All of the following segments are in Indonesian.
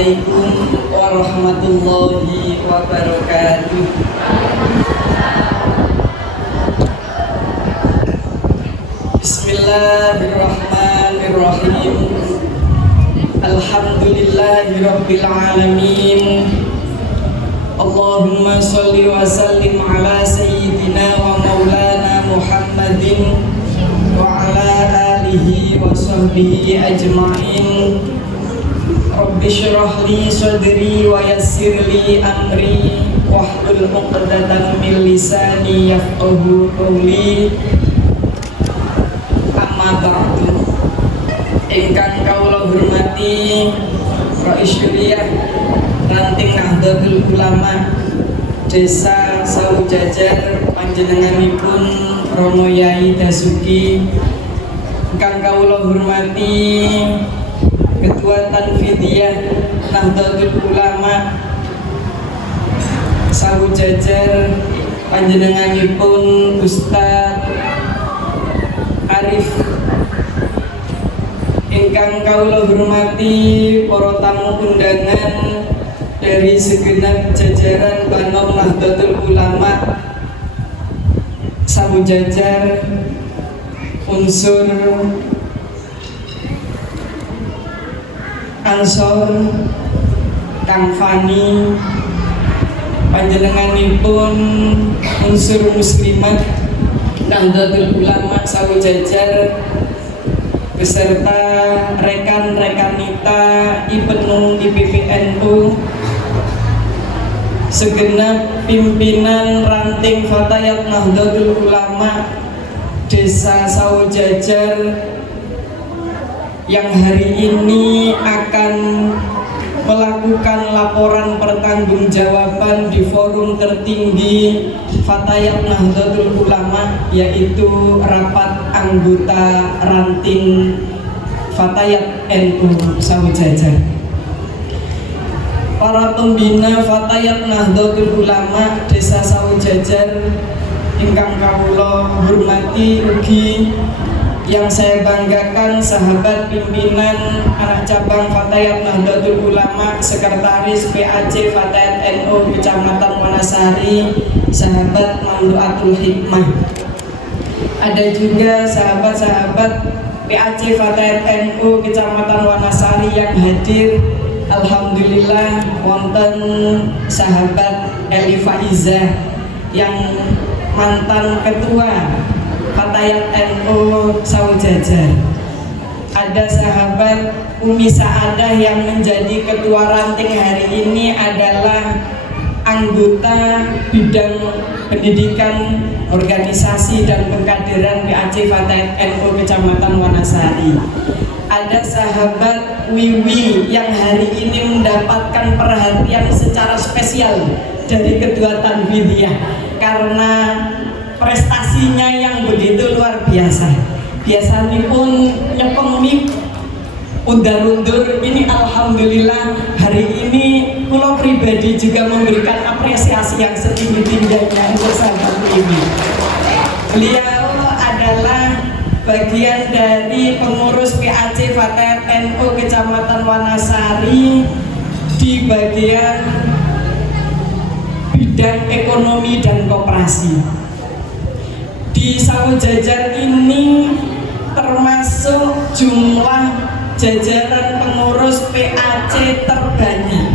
Assalamualaikum warahmatullahi wabarakatuh. Bismillahirrahmanirrahim. Alhamdulillahirabbil alamin. Allahumma sholli wa sallim ala sayyidina wa maulana Muhammadin wa ala alihi wa sahbihi ajma'in. Rabbi shrah li sadri wa yassir li amri wahlul 'uqdatam min lisani yafqahu qawli. Amma ba'du. Ingkang kawula hormati Rais Syuriah Ranting Nahdlatul Ulama Desa Saujajar panjenenganipun Romo Yai Dasuki. Ingkang kawula hormati Ketua Tanfidiyah Nahdlatul Ulama Saujajar panjenenganipun Ustaz Arif. Ingkang kawula hormati para tamu undangan dari segenap jajaran Banom Nahdlatul Ulama Saujajar, unsur Ansor, Kang Fani, panjenenganipun unsur muslimat Nahdlatul Ulama Saujajar beserta rekan-rekanita IPNU IPPNU, segenap pimpinan ranting Fatayat Nahdlatul Ulama Desa Saujajar yang hari ini akan melakukan laporan pertanggungjawaban di forum tertinggi Fatayat Nahdlatul Ulama, yaitu rapat anggota ranting Fatayat NU Saujajar. Para pembina Fatayat Nahdlatul Ulama Desa Saujajar ingkang kawula hormati ugi yang saya banggakan, sahabat pimpinan anak cabang Fatayat Nahdlatul Ulama, sekretaris PAC Fatayat NU Kecamatan Wanasari, sahabat Mamduatul Hikmah. Ada juga sahabat-sahabat PAC Fatayat NU Kecamatan Wanasari yang hadir. Alhamdulillah wonten sahabat Eli Faizah yang mantan ketua Fatayat NU Saujajar. Ada sahabat Umi Saadah yang menjadi ketua ranting hari ini adalah anggota bidang pendidikan, organisasi dan pengkaderan PAC Fatayat NU Kecamatan Wanasari. Ada sahabat Wiwi yang hari ini mendapatkan perhatian secara spesial dari Ketua Tanfidiyah karena prestasinya yang begitu luar biasa. Biasanya pun nyepeng mik undur-undur, ini alhamdulillah hari ini pulau pribadi juga memberikan apresiasi yang setinggi-tingginya untuk sahabat ini. Beliau adalah bagian dari pengurus PAC Fatayat NU Kecamatan Wanasari di bagian bidang ekonomi dan koperasi. Di Saujajar ini termasuk jumlah jajaran pengurus PAC terbanyak.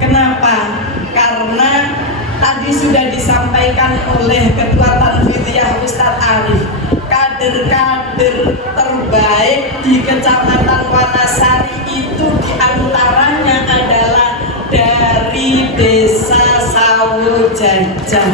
Kenapa? Karena tadi sudah disampaikan oleh Ketua Tanfidiyah Ustadz Arif, kader-kader terbaik di Kecamatan Wanasari itu diantaranya adalah dari Desa Saujajar.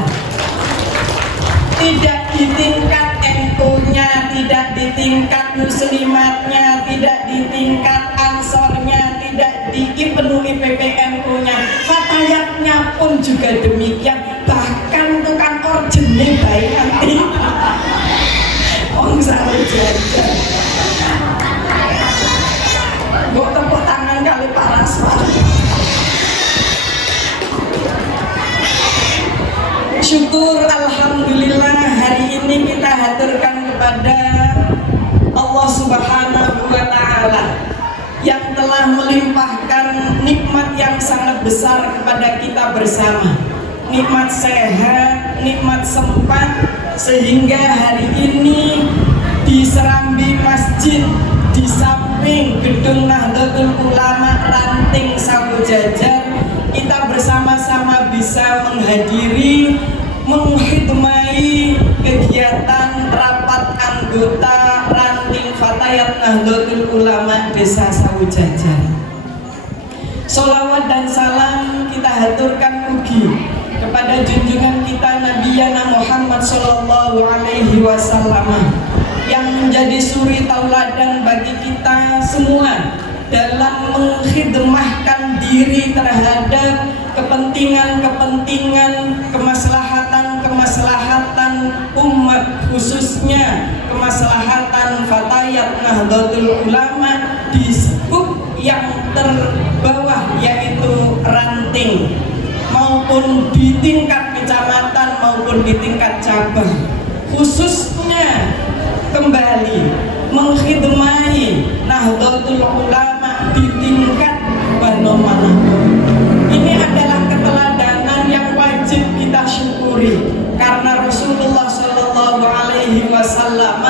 Tidak di tingkat NU-nya, tidak di tingkat muslimatnya, tidak di tingkat ansornya, tidak di IPNU IPPNU-nya, Fatayatnya pun juga demikian. Bahkan tukang orjennya baik nanti Om Saujajar. Gue tepuk tangan kali Pak Rasman. Syukur alhamdulillah hari ini kita haturkan kepada Allah Subhanahu wa Ta'ala yang telah melimpahkan nikmat yang sangat besar kepada kita bersama. Nikmat sehat, nikmat sempat, sehingga hari ini di serambi masjid di samping gedung Nahdlatul Ulama Ranting Sawo Jajar, kita bersama-sama bisa menghadiri, menghidmati kegiatan rapat anggota Ranting Fatayat Nahdlatul Ulama Desa Sawo Jajar. Sholawat dan salam kita haturkan mugi kepada junjungan kita Nabiyana Muhammad Sallallahu Alaihi Wasallam yang menjadi suri tauladan bagi kita semua dalam mengkhidmahkan diri terhadap kepentingan-kepentingan, kemaslahatan umat, khususnya kemaslahatan Fatayat Nahdlatul Ulama di skup yang terbawah, yaitu Ranting, maupun di tingkat kecamatan maupun di tingkat cabang, khususnya kembali mengkhidmati Nahdlatul Ulama di tingkat manapun. Ini adalah keteladanan yang wajib kita syukuri, karena Rasulullah Shallallahu Alaihi Wasallam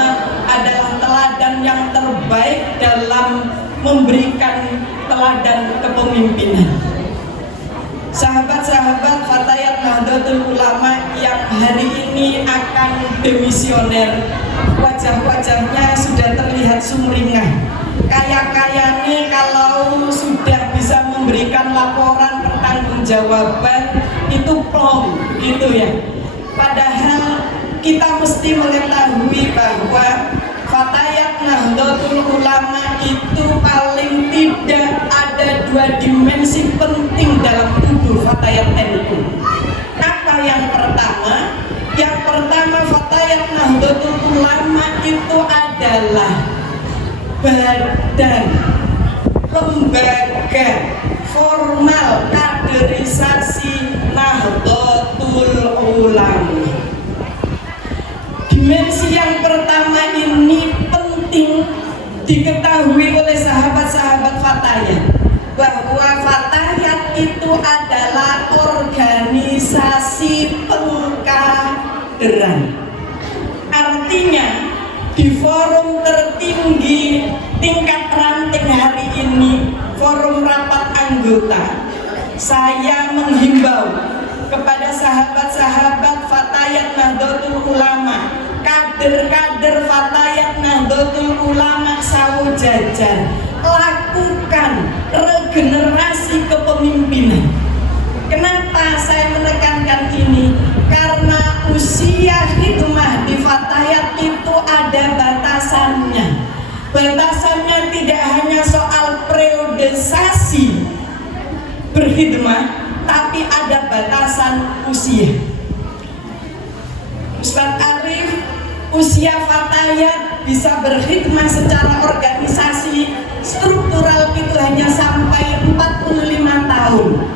adalah teladan yang terbaik dalam memberikan teladan kepemimpinan. Sahabat-sahabat Fatayat Nahdlatul Ulama yang hari ini akan demisioner, wajah-wajahnya sudah terlihat sumringah. Kaya-kayanya kalau sudah bisa memberikan laporan pertanggungjawaban itu plong gitu ya. Padahal kita mesti mengetahui bahwa Fatayat Nahdlatul Ulama itu paling tidak ada dua dimensi penting dalam tubuh Fatayat NU. Apa yang pertama? Yang pertama, Fatayat Nahdlatul Ulama itu adalah badan, lembaga formal kaderisasi Nahdlatul Ulama. Dimensi yang pertama ini penting diketahui oleh sahabat-sahabat Fatayat, bahwa Fatayat itu adalah organisasi pengkaderan. Artinya di forum tertinggi tingkat Ranting hari ini, forum rapat anggota, saya menghimbau kepada sahabat-sahabat Fatayat Nahdlatul Ulama, kader-kader Fatayat Nahdlatul Ulama Sawo Jajar, lakukan regenerasi kepemimpinan. Kenapa saya menekankan ini? Karena usia hikmah di Fatayat itu ada batasannya. Batasannya tidak hanya soal periodisasi berkhidmah, tapi ada batasan usia. Ustadz Arif, usia Fatayat bisa berkhidmah secara organisasi struktural itu hanya sampai 45 tahun.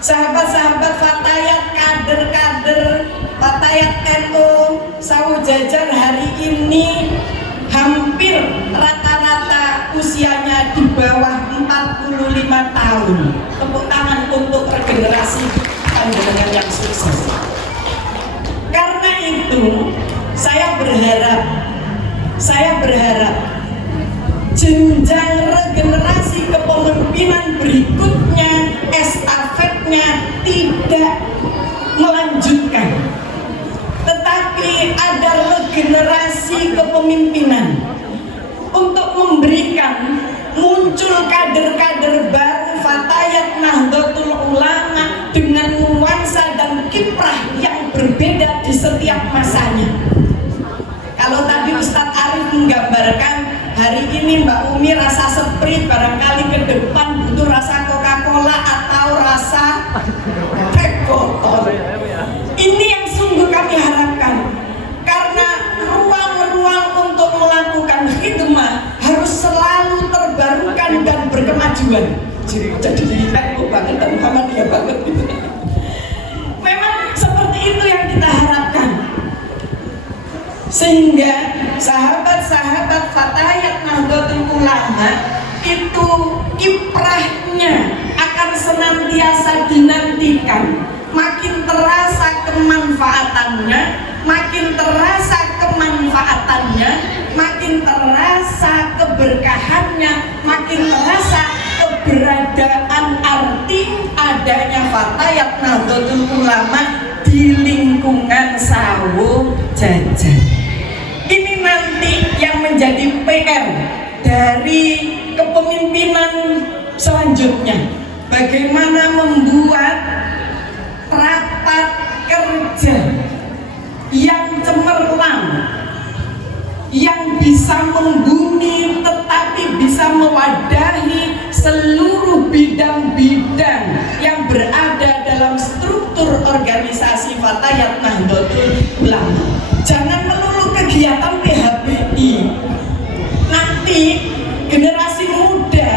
Sahabat-sahabat Fatayat, kader-kader Fatayat NU Sawo Jajar hari ini hampir rata-rata usianya di bawah 45 tahun. Tepuk tangan untuk regenerasi panjenengan yang sukses. Karena itu saya berharap jenjang regenerasi kepemimpinan berikutnya, estafetnya tidak melanjutkan, tetapi ada regenerasi kepemimpinan untuk memberikan muncul kader-kader baru Fatayat Nahdlatul Ulama dengan nuansa dan kiprah yang berbeda di setiap masanya. Kalau tadi Ustadz Arif menggambarkan hari ini Mbak Umi rasa Sprite, barangkali ke depan butuh rasa Coca-Cola atau rasa teh botol. Ini yang sungguh kami harapkan, karena ruang-ruang untuk melakukan khidmah harus selalu terbarukan dan berkemajuan. Jadi NU banget dan Muhammadiyah banget gitu. Memang seperti itu yang kita harapkan, sehingga sahabat-sahabat Fatayat Nahdlatul Ulama itu kiprahnya akan senantiasa dinantikan. Makin terasa kemanfaatannya, makin terasa kemanfaatannya, makin terasa keberkahannya, makin terasa keberadaan arti adanya Fatayat Nahdlatul Ulama di lingkungan Sawo Jajar. Ini nanti yang menjadi PR dari kepemimpinan selanjutnya. Bagaimana membuat rapat kerja yang cemerlang, yang bisa membumi tetapi bisa mewadahi seluruh bidang-bidang yang berada dalam struktur organisasi Fatayat Nahdlatul Ulama. Jangan melulu kegiatan PHBI. Nanti generasi muda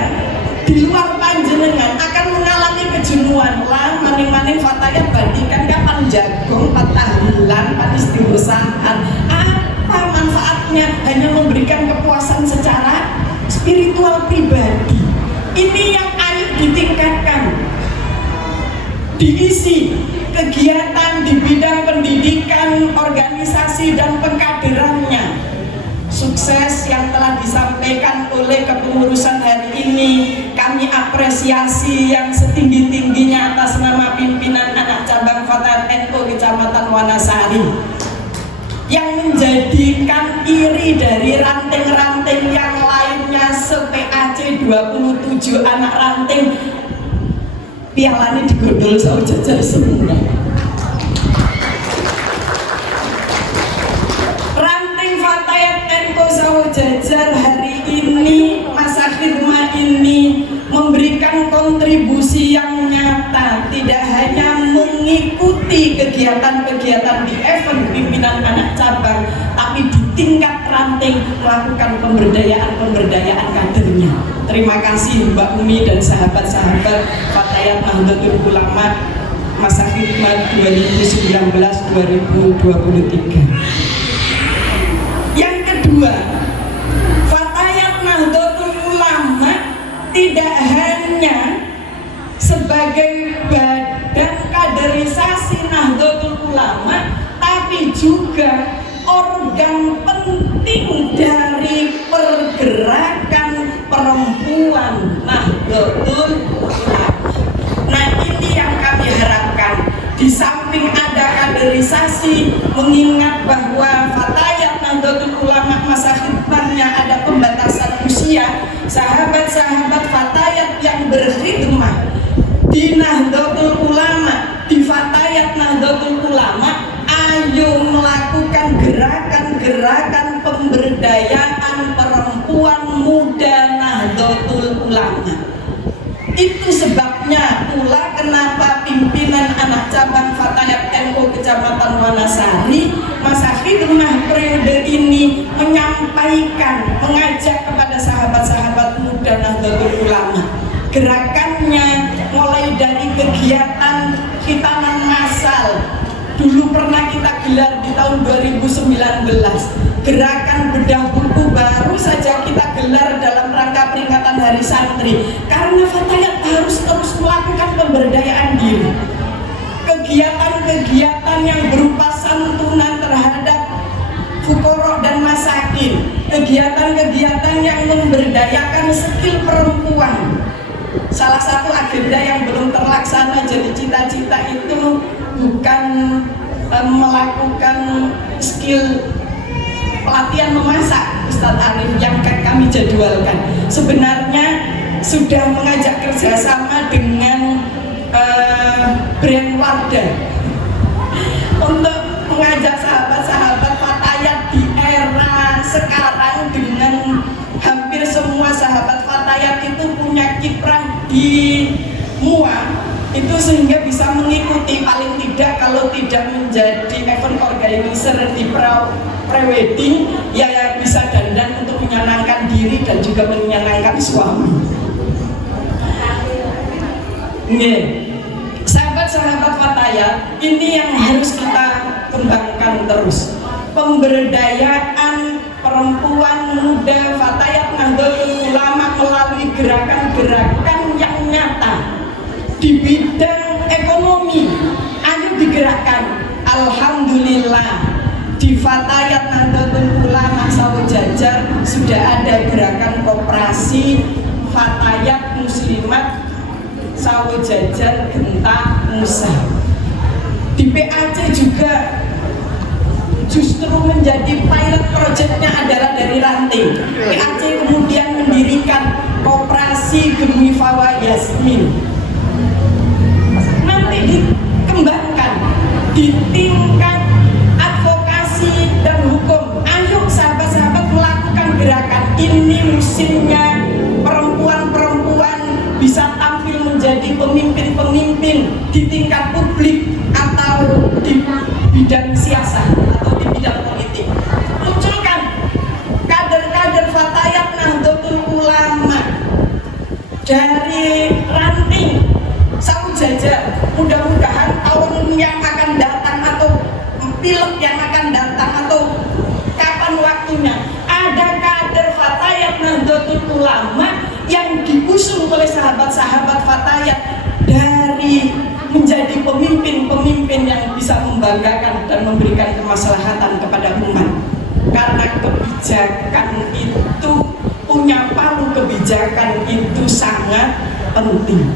di luar panjenengan akan mengalami kejenuhan lah. Maning-maning Fatayat bandingkan kapan jagung, patahulan, panis diusahaan. Apa manfaatnya? Hanya memberikan kepuasan secara spiritual pribadi. Ini yang ayo ditingkatkan, diisi kegiatan di bidang pendidikan, organisasi dan pengkaderannya. Sukses yang telah disampaikan oleh kepengurusan hari ini kami apresiasi yang setinggi-tingginya atas nama pimpinan anak cabang Fatayat NU Kecamatan Wanasari yang menjadikan iri dari ranting-ranting yang lainnya se-PAC 27 anak ranting pialanya digondol Sawo Jajar semua. Ranting Fatayat NU Sawo Jajar hari ini, masa khidmah ini memberikan kontribusi yang nyata, tidak hanya mengikuti kegiatan-kegiatan di event pimpinan anak cabang, tapi di tingkat ranting melakukan pemberdayaan kadernya. Terima kasih Mbak Umi dan sahabat-sahabat Fatayat Nahdlatul Ulama masa khidmat 2019-2023. Yang kedua, Fatayat Nahdlatul Ulama tidak hanya sebagai badan kaderisasi Nahdlatul Ulama, tapi juga organ penting dari pergerakan perempuan Nahdlatul Ulama. Nah, ini yang kami harapkan. Di samping ada kaderisasi, mengingat bahwa Fatayat Nahdlatul Ulama masa khidmatnya ada pembatasan usia, sahabat-sahabat Fatayat yang berkhidmat di Nahdlatul Ulama, di Fatayat Nahdlatul Ulama, ayo melakukan gerakan-gerakan pemberdayaan perempuan muda Nahdlatul Ulama. Itu sebabnya pula kenapa pimpinan anak cabang Fatayat NU Kecamatan Wanasari masa khidmah periode ini menyampaikan, mengajak kepada sahabat-sahabat muda Nahdlatul Ulama. Gerakannya mulai dari kegiatan khitanan massal, dulu pernah kita gelar di tahun 2019. Gerakan bedah buku baru saja kita gelar dalam rangka peringatan Hari Santri, karena Fatayat harus terus melakukan pemberdayaan diri. Kegiatan-kegiatan yang berupa santunan terhadap fuqara dan masakin, kegiatan-kegiatan yang memberdayakan skill perempuan. Salah satu agenda yang belum terlaksana jadi cita-cita itu bukan melakukan skill pelatihan memasak Ustadz Arif yang kami jadwalkan. Sebenarnya sudah mengajak kerjasama dengan brand Wardah untuk mengajak sahabat-sahabat Fatayat di era sekarang, dengan hampir semua sahabat Fatayat itu punya kiprah di MUA itu, sehingga bisa mengikuti, paling tidak kalau tidak menjadi event organizer di pre-wedding ya bisa dandan untuk menyenangkan diri dan juga menyenangkan suami. Nih, sahabat-sahabat Fatayat, ini yang harus kita kembangkan terus. pemberdayaan perempuan muda Fatayat Nahdlatul Ulama melalui gerakan-gerakan yang nyata di bidang ekonomi. Ayo digerakkan. Alhamdulillah di Fatayat Nahdlatul Ulama Sawo Jajar sudah ada gerakan koperasi Fatayat Muslimat Sawo Jajar Genta Musa. Di PAC juga justru menjadi pilot projectnya adalah dari ranting. PAC kemudian mendirikan koperasi Gemifawa Yasmin. Nanti dikembangkan di tingkat advokasi dan hukum. Ayo sahabat-sahabat melakukan gerakan ini. Musimnya perempuan-perempuan bisa tampil menjadi pemimpin-pemimpin di tingkat publik atau di bidang siasat atau di bidang politik. Munculkan kader-kader Fatayat Nahdlatul Ulama dari ranting Sawo Jajar. Mudah-mudahan tahun yang akan datang atau pilek yang akan datang atau kapan waktunya ada kader Fatayat Nahdlatul Ulama yang diusung oleh sahabat-sahabat Fatayat dari menjadi pemimpin-pemimpin yang bisa membanggakan dan memberikan kemaslahatan kepada umat. Karena kebijakan itu punya palu kebijakan itu sangat penting.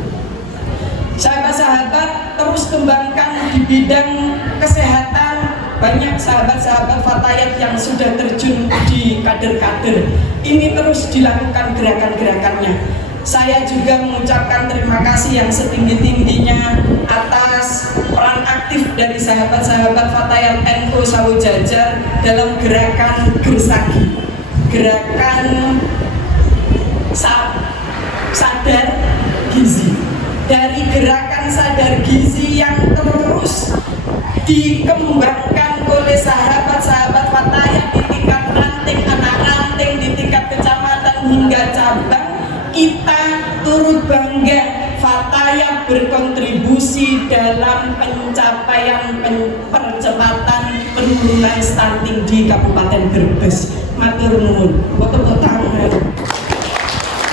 Sahabat-sahabat terus kembangkan di bidang kesehatan. Banyak sahabat-sahabat Fatayat yang sudah terjun di kader-kader. Ini terus dilakukan gerakan-gerakannya. Saya juga mengucapkan terima kasih yang setinggi-tingginya atas peran aktif dari sahabat-sahabat Fatayat NU Sawo Jajar dalam gerakan Gersagi, gerakan sadar gizi. Dari gerakan sadar gizi yang terus dikembangkan oleh sahabat-sahabat Fatayat di tingkat ranting, anak ranting, di tingkat kecamatan hingga cabang, kita turut bangga Fatayat berkontribusi dalam pencapaian percepatan penurunan stunting di Kabupaten Brebes. Matur nuwun, tepuk tangan.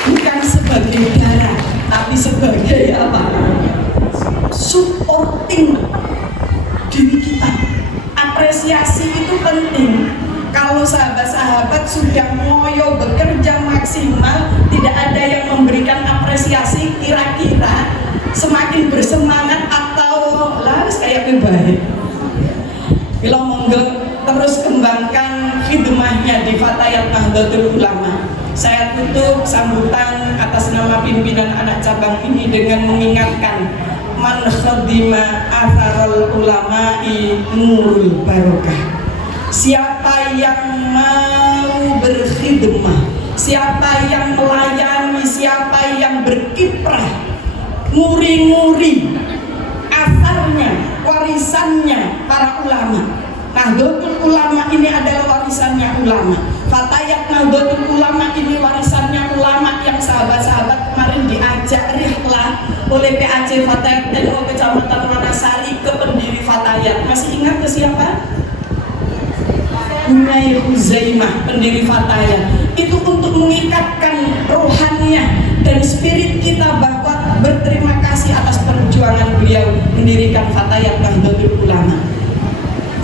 Bukan sebagai darah, tapi sebagai apa? Supporting diri kita. Apresiasi itu penting. Kalau sahabat-sahabat sudah ngoyo bekerja maksimal, tidak ada yang memberikan apresiasi, kira-kira semakin bersemangat atau laris kayak baik. Bila monggo terus kembangkan khidmahnya di Fatayat Nahdlatul Ulama. Saya tutup sambutan atas nama pimpinan anak cabang ini dengan mengingatkan man khadima atharul ulama'i nurul barokah. Siapa yang mau berkhidmah, siapa yang melayani, siapa yang berkiprah, nguri-nguri asarnya, warisannya para ulama. Nahdlatul Ulama ini adalah warisannya ulama. Fatayat Nahdlatul Ulama ini warisannya ulama yang sahabat-sahabat kemarin diajak rihlah oleh PAC Fatayat NU Kecamatan Wanasari ke pendiri Fatayat. Masih ingat ke siapa? Bunai Huzaimah, pendiri Fatayat. Itu untuk mengikatkan rohaniah dan spirit kita bahwa berterima kasih atas perjuangan beliau mendirikan Fatayat Nahdlatul Ulama.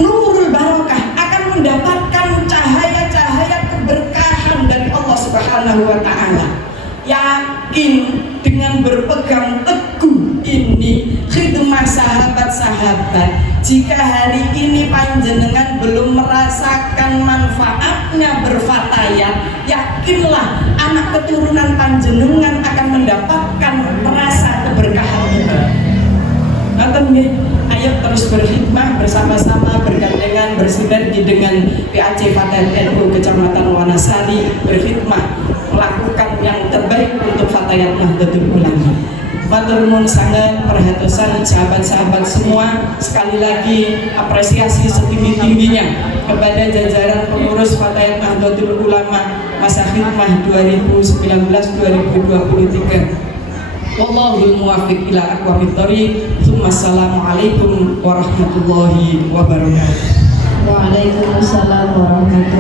Nurul barokah akan mendapatkan cahaya-cahaya keberkahan dari Allah Subhanahu wa Ta'ala. Yakin dengan berpegang teguh ini khidmah sahabat-sahabat, jika hari ini panjenengan belum merasakan manfaatnya berfatayat, yakinlah anak keturunan panjenengan akan mendapatkan rasa keberkahan itu. Ayo terus berkhidmah bersama-sama, bergandengan, bersinergi dengan PAC Fatayat NU Kecamatan Wanasari, berkhidmah melakukan yang terbaik untuk Fatayat Nahdlatul Ulama. Matur nuwun sangat perhatosan sahabat-sahabat semua. Sekali lagi apresiasi setinggi-tingginya kepada jajaran pengurus Fatayat Nahdlatul Ulama masa khidmah 2019-2023. Wallahul muwaffiq ila aqwamit thoriq. Assalamualaikum warahmatullahi wabarakatuh. Waalaikumsalam warahmatullahi